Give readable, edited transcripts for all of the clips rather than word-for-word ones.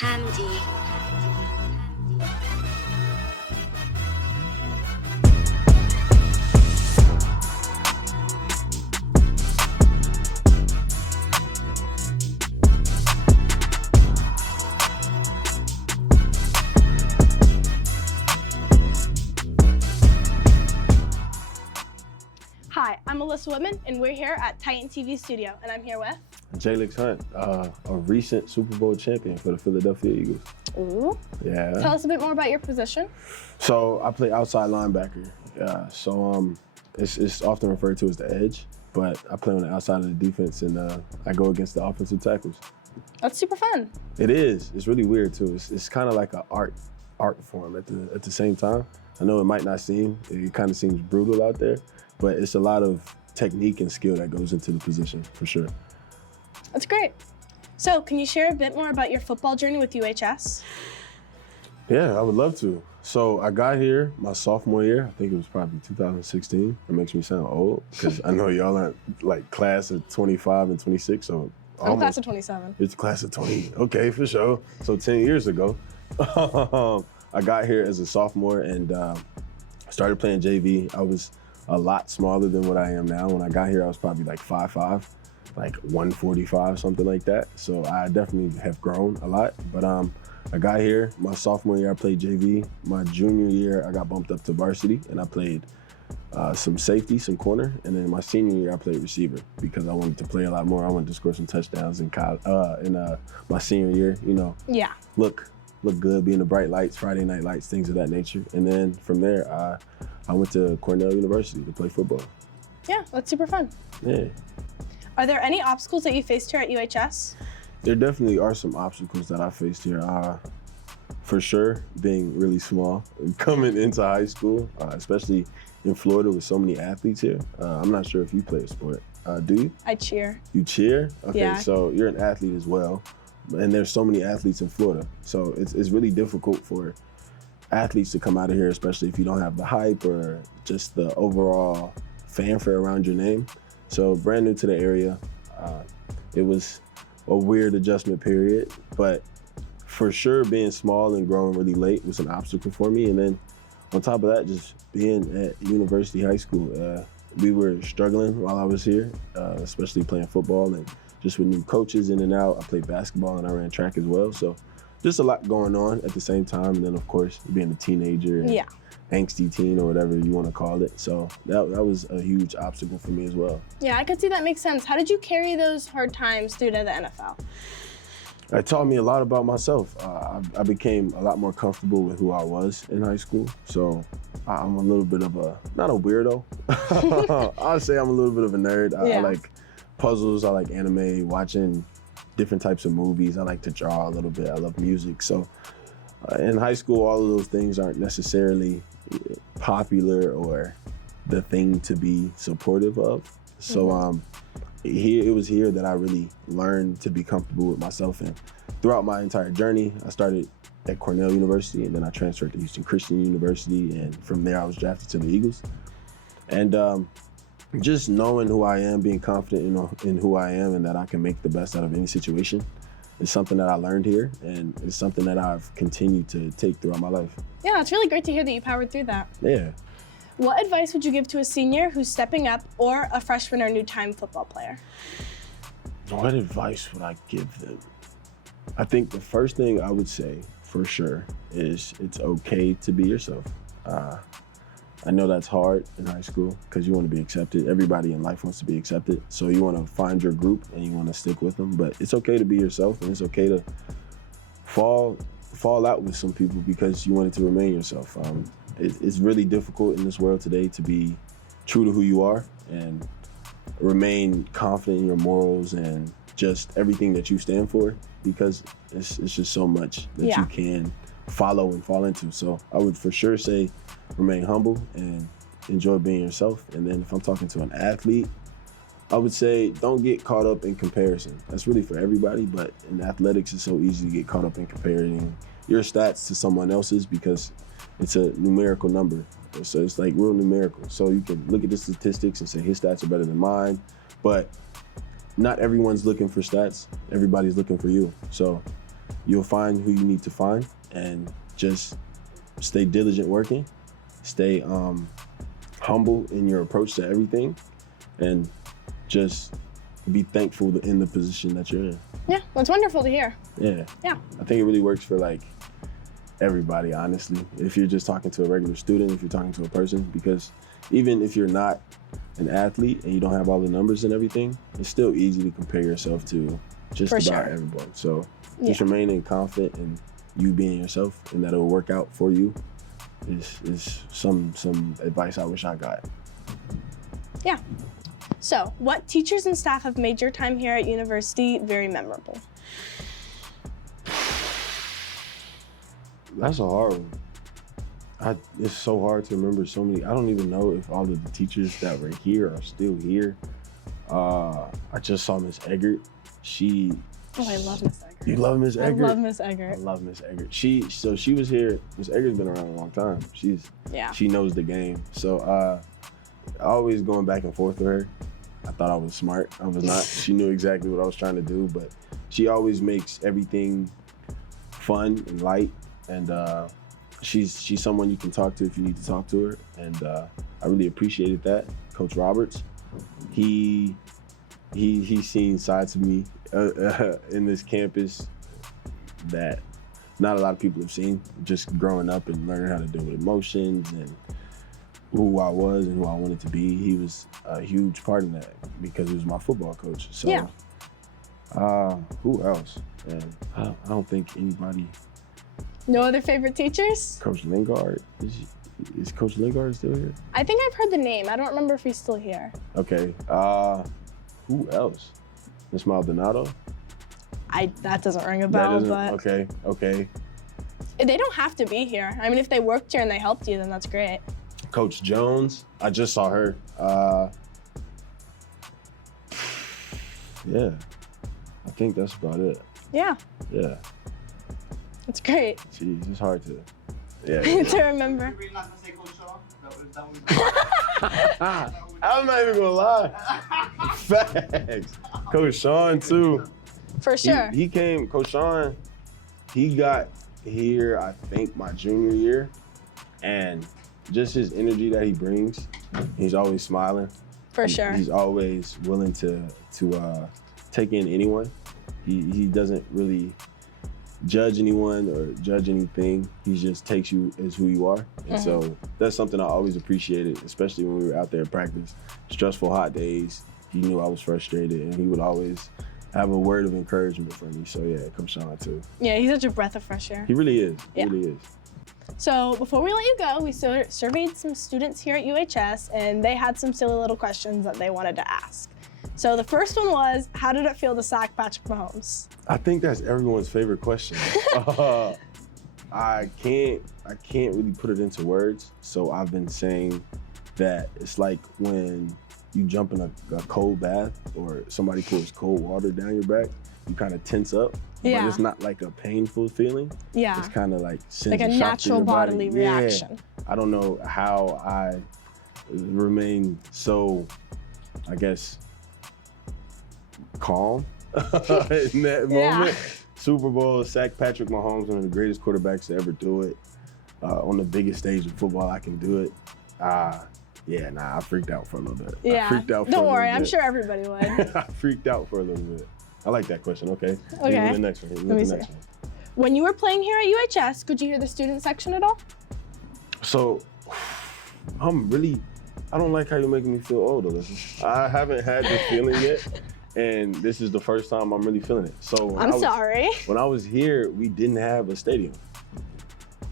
Hamdi. Hi, I'm Alyssa Whitman, and we're here at Titan TV Studio, and I'm here with Jalyx Hunt, a recent Super Bowl champion for the Philadelphia Eagles. Ooh. Yeah. Tell us a bit more about your position. So I play outside linebacker. It's often referred to as the edge, but I play on the outside of the defense, and I go against the offensive tackles. That's super fun. It is. It's really weird too. It's kind of like an art form at the same time. I know it might not seem. It kind of seems brutal out there, but it's a lot of technique and skill that goes into the position for sure. That's great. So, can you share a bit more about your football journey with UHS? Yeah, I would love to. So I got here my sophomore year. I think it was probably 2016. It makes me sound old because I know y'all aren't like class of 25 and 26. So I'm class of 27. It's class of 20. Okay, for sure. So 10 years ago, I got here as a sophomore and started playing JV. I was a lot smaller than what I am now. When I got here, I was probably like 5'5", like 145, something like that. So I definitely have grown a lot. But I got here, my sophomore year, I played JV. My junior year, I got bumped up to varsity and I played some safety, some corner. And then my senior year, I played receiver because I wanted to play a lot more. I wanted to score some touchdowns in my senior year, you know. Yeah. Look good, be in the bright lights, Friday night lights, things of that nature. And then from there, I went to Cornell University to play football. Yeah, that's super fun. Yeah. Are there any obstacles that you faced here at UHS? There definitely are some obstacles that I faced here. For sure, being really small and coming into high school, especially in Florida with so many athletes here. I'm not sure if you play a sport. Do you? I cheer. You cheer? Okay, yeah. So you're an athlete as well. And there's so many athletes in Florida. So it's really difficult for athletes to come out of here, especially if you don't have the hype or just the overall fanfare around your name. So brand new to the area. It was a weird adjustment period, but for sure being small and growing really late was an obstacle for me. And then on top of that, just being at University High School, we were struggling while I was here, especially playing football and just with new coaches in and out. I played basketball and I ran track as well. So just a lot going on at the same time. And then of course, being a teenager and angsty teen or whatever you want to call it. So that was a huge obstacle for me as well. Yeah, I could see that makes sense. How did you carry those hard times through to the NFL? It taught me a lot about myself. I became a lot more comfortable with who I was in high school. So I'm a little bit of not a weirdo. I'll say I'm a little bit of a nerd. I like puzzles, I like anime, watching different types of movies. I like to draw a little bit. I love music. So in high school, all of those things aren't necessarily popular or the thing to be supportive of. So it was here that I really learned to be comfortable with myself. And throughout my entire journey, I started at Cornell University and then I transferred to Houston Christian University. And from there, I was drafted to the Eagles. And just knowing who I am, being confident in who I am and that I can make the best out of any situation is something that I learned here, and it's something that I've continued to take throughout my life. Yeah, it's really great to hear that you powered through that. Yeah. What advice would you give to a senior who's stepping up or a freshman or new-time football player? What advice would I give them? I think the first thing I would say, for sure, is it's okay to be yourself. I know that's hard in high school because you want to be accepted. Everybody in life wants to be accepted. So you want to find your group and you want to stick with them. But it's okay to be yourself and it's okay to fall out with some people because you wanted to remain yourself. It's really difficult in this world today to be true to who you are and remain confident in your morals and just everything that you stand for because it's just so much that you can follow and fall into. So I would for sure say remain humble and enjoy being yourself. And then if I'm talking to an athlete, I would say don't get caught up in comparison. That's really for everybody, but in athletics, it's so easy to get caught up in comparing your stats to someone else's because it's a numerical number. So it's like real numerical. So you can look at the statistics and say his stats are better than mine, but not everyone's looking for stats. Everybody's looking for you. So you'll find who you need to find, and just stay diligent working, stay humble in your approach to everything, and just be thankful in the position that you're in. Yeah, that's wonderful to hear. Yeah. Yeah. I think it really works for like everybody, honestly. If you're just talking to a regular student, if you're talking to a person, because even if you're not an athlete and you don't have all the numbers and everything, it's still easy to compare yourself to just about everyone. So just remaining confident in you being yourself and that it'll work out for you is some advice I wish I got. Yeah. So, what teachers and staff have made your time here at university very memorable? That's a hard one. It's so hard to remember so many. I don't even know if all of the teachers that were here are still here. I just saw Miss Eggert. I love Miss Eggert. You love Miss Eggert? I love Miss Eggert. I love Miss Eggert. She was here. Miss Eggert's been around a long time. She knows the game. So always going back and forth with her. I thought I was smart. I was not. She knew exactly what I was trying to do, but she always makes everything fun and light, and she's someone you can talk to if you need to talk to her, and I really appreciated that. Coach Roberts, he's seen sides of me in this campus that not a lot of people have seen, just growing up and learning how to deal with emotions and who I was and who I wanted to be. He was a huge part of that because he was my football coach. So, who else? And I don't think anybody. No other favorite teachers? Coach Lingard. Is Coach Lingard still here? I think I've heard the name. I don't remember if he's still here. Okay. Who else? Miss Maldonado? That doesn't ring a bell, but. Okay. They don't have to be here. I mean, if they worked here and they helped you, then that's great. Coach Jones, I just saw her. Yeah, I think that's about it. Yeah. Yeah. That's great. Jeez, it's hard to, to remember. You're really not gonna say Coach Shaun? I'm not even gonna lie. Facts. Coach Shaun too. For sure. He came, Coach Shaun, he got here, I think, my junior year, and just his energy that he brings, he's always smiling. For sure. He's always willing to take in anyone. He doesn't really judge anyone or judge anything. He just takes you as who you are. And so that's something I always appreciated, especially when we were out there at practice. Stressful, hot days. He knew I was frustrated, and he would always have a word of encouragement for me. So yeah, Coach Shaun too. Yeah, he's such a breath of fresh air. He really is. Yeah. He really is. So before we let you go, we surveyed some students here at UHS, and they had some silly little questions that they wanted to ask. So the first one was, how did it feel to sack Patrick Mahomes? I think that's everyone's favorite question. I can't really put it into words. So I've been saying that it's like when you jump in a cold bath or somebody pours cold water down your back, you kind of tense up. Yeah. But it's not like a painful feeling. Yeah. It's kind of like sends like a shock natural to your bodily body. reaction. Yeah. I don't know how I remain so, I guess, calm in that moment. Super Bowl, sack Patrick Mahomes, one of the greatest quarterbacks to ever do it. On the biggest stage of football, I can do it. I freaked out for a little bit. Yeah. I freaked out for Don't a worry, little I'm bit. sure everybody would. I freaked out for a little bit. I like that question, okay? Okay. The next one. Let me see. When you were playing here at UHS, could you hear the student section at all? So, I don't like how you're making me feel old, Alyssa. I haven't had this feeling yet, and this is the first time I'm really feeling it. So I'm sorry. When I was here, we didn't have a stadium.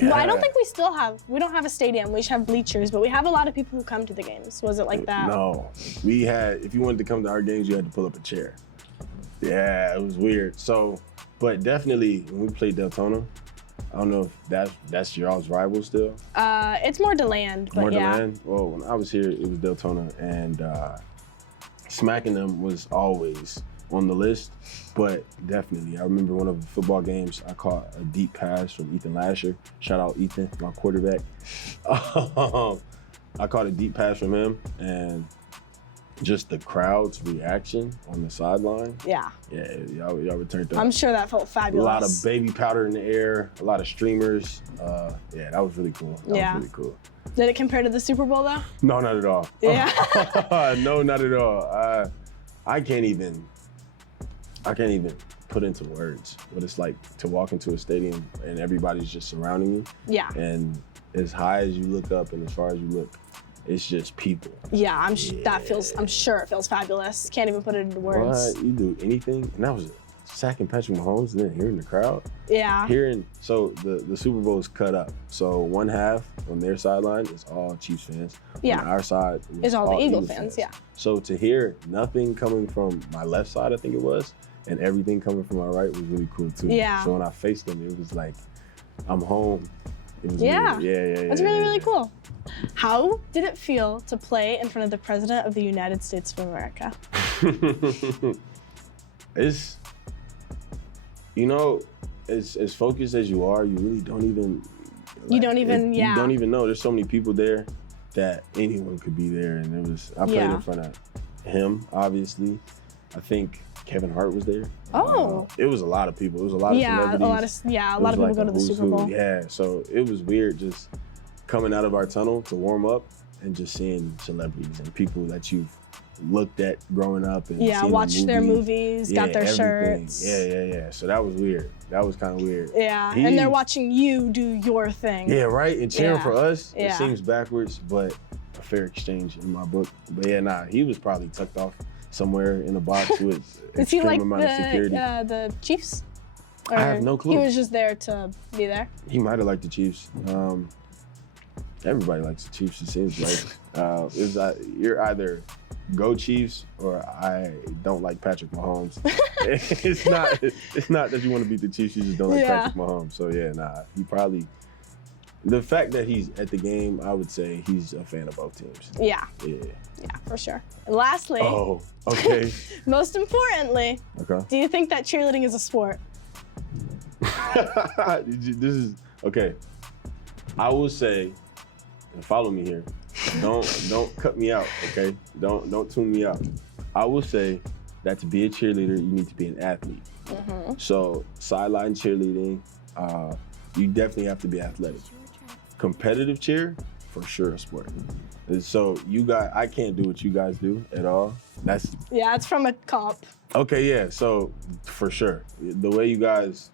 Well, I don't think we don't have a stadium. We just have bleachers, but we have a lot of people who come to the games. Was it like that? No, if you wanted to come to our games, you had to pull up a chair. Yeah, it was weird. So, but definitely when we played Deltona, I don't know if that's y'all's rival still. It's more DeLand, but yeah. DeLand? Well, when I was here, it was Deltona, and smacking them was always on the list, but definitely. I remember one of the football games, I caught a deep pass from Ethan Lasher. Shout out Ethan, my quarterback. I caught a deep pass from him, and just the crowd's reaction on the sideline. Yeah. Yeah, y'all were turned up. I'm sure that felt fabulous. A lot of baby powder in the air, a lot of streamers. Yeah, that was really cool. That was really cool. Did it compare to the Super Bowl though? No, not at all. Yeah. No, not at all. I can't even put into words what it's like to walk into a stadium and everybody's just surrounding you. Yeah. And as high as you look up and as far as you look, it's just people. Yeah, I'm sure it feels fabulous. Can't even put it into words. What? You do anything, and that was sacking Patrick Mahomes and then hearing the crowd. Yeah. So the Super Bowl is cut up. So one half on their sideline is all Chiefs fans. Yeah. On our side is all the Eagle fans. Yeah. So to hear nothing coming from my left side, I think it was, and everything coming from my right was really cool too. Yeah. So when I faced them, it was like, I'm home. It was yeah. Weird. Yeah. That's really cool. How did it feel to play in front of the President of the United States of America? It's, as focused as you are, you really don't even. You don't even know. There's so many people there that anyone could be there, and I played in front of him, obviously. I think Kevin Hart was there. Oh. It was a lot of people. It was a lot of celebrities. A lot of people go to the Super Bowl. Yeah, so it was weird just coming out of our tunnel to warm up and just seeing celebrities and people that you've looked at growing up and watched their movies, got their shirts. Yeah. So that was weird. That was kind of weird. Yeah, and they're watching you do your thing. Yeah, right, and cheering for us. Yeah. It seems backwards, but a fair exchange in my book. But he was probably tucked off somewhere in a box with extreme amount of security. The Chiefs? Or I have no clue. He was just there to be there? He might have liked the Chiefs. Everybody likes the Chiefs, it seems like. You're either go Chiefs or I don't like Patrick Mahomes. It's not that you want to beat the Chiefs, you just don't like Patrick Mahomes. So he probably, the fact that he's at the game, I would say he's a fan of both teams. Yeah, for sure. And lastly, most importantly, do you think that cheerleading is a sport? This is, okay. I will say, and follow me here, don't cut me out, okay? Don't tune me out. I will say that to be a cheerleader, you need to be an athlete. Mm-hmm. So sideline cheerleading, you definitely have to be athletic. Competitive cheer, for sure a sport. And so I can't do what you guys do at all. It's from a comp. Okay, yeah, so for sure. The way you guys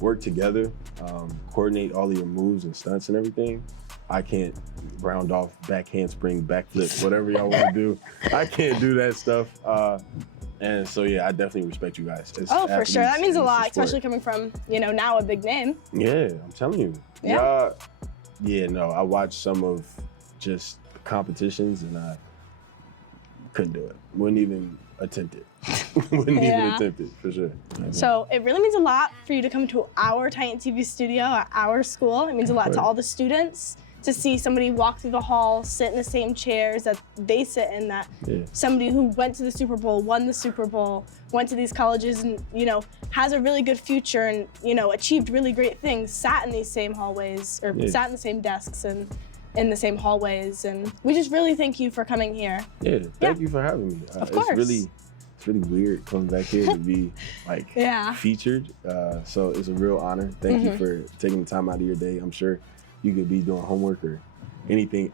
work together, coordinate all of your moves and stunts and everything, I can't round off, back handspring, backflip, whatever y'all want to do. I can't do that stuff. And so, I definitely respect you guys. For sure. That means a lot, especially coming from, now a big name. Yeah, I'm telling you. Yeah. I watched some of just competitions and I couldn't do it. Wouldn't even attempt it. For sure. So it really means a lot for you to come to our Titan TV studio at our school. It means a lot to all the students to see somebody walk through the hall, sit in the same chairs that they sit in, that somebody who went to the Super Bowl, won the Super Bowl, went to these colleges and, has a really good future and, achieved really great things, sat in these same hallways or sat in the same desks and in the same hallways. And we just really thank you for coming here. Yeah, thank you for having me. Of course. It's really weird coming back here to be featured. So it's a real honor. Thank you for taking the time out of your day. I'm sure you could be doing homework or anything.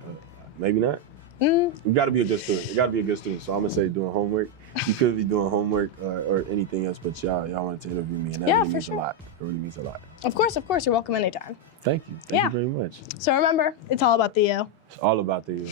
Maybe not. You got to be a good student. So I'm gonna say doing homework. You could be doing homework or anything else, but y'all wanted to interview me, and that really means a lot. It really means a lot. Of course. You're welcome anytime. Thank you. Thank you very much. So remember, it's all about the you. It's all about the you.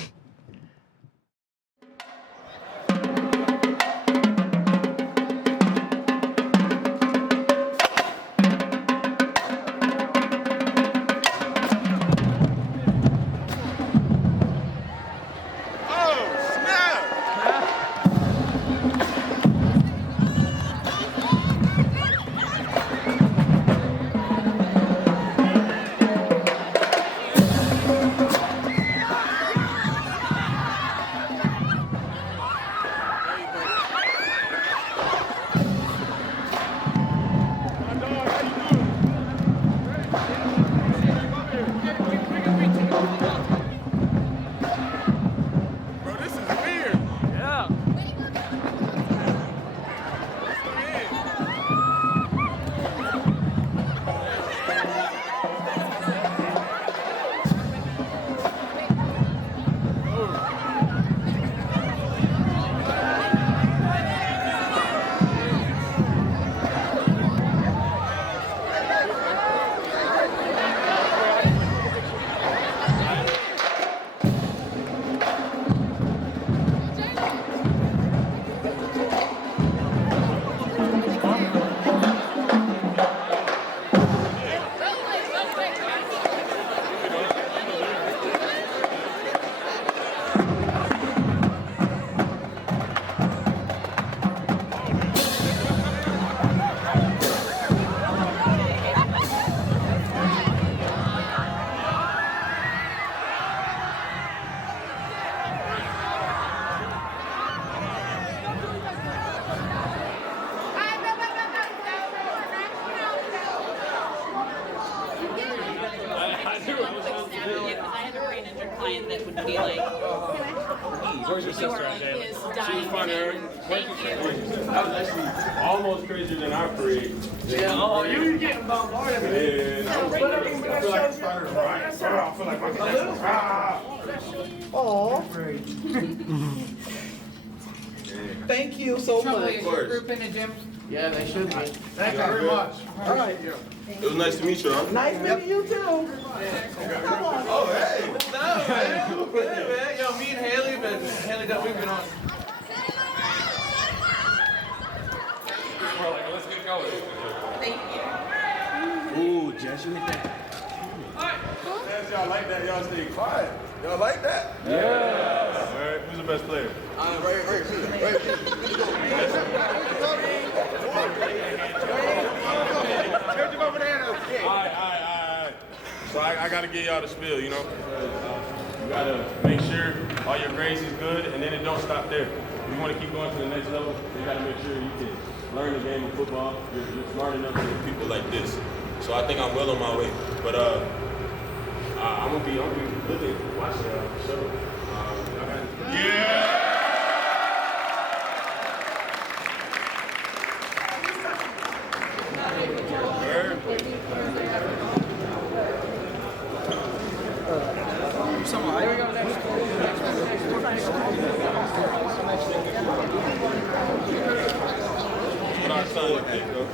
He like, Where's your sister at, Jay? She was fun, Aaron. That was actually almost crazier than our parade. yeah, oh, you getting bombarded, man. Yeah. I feel like it's started right. I feel like Michael Jackson. Oh. Thank you so much. Of course. Group in the gym. Yeah, they should be. Thank you very much. All right. It was nice to meet you, huh? Nice meeting you too. Oh, hey. What's up, man? Good, man. Yo, me and Haley, but Haley that we've been on. Let's get going. Thank you. Ooh, Jess, you hit that. Y'all like that? Y'all stay quiet. Y'all like that? Yeah. All right. Who's the best player? Right. All right. So I gotta get y'all the spiel, you know? You gotta make sure all your grades is good, and then it don't stop there. If you want to keep going to the next level, you gotta make sure you can learn the game of football. You're smart enough to people like this. So I think I'm well on my way. But I'm gonna be looking, watching y'all for sure. Yeah! What our son look like, though.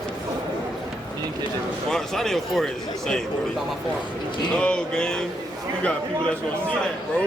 My son, your forehead is insane, bro. No, game. You got people that's gonna see that, bro.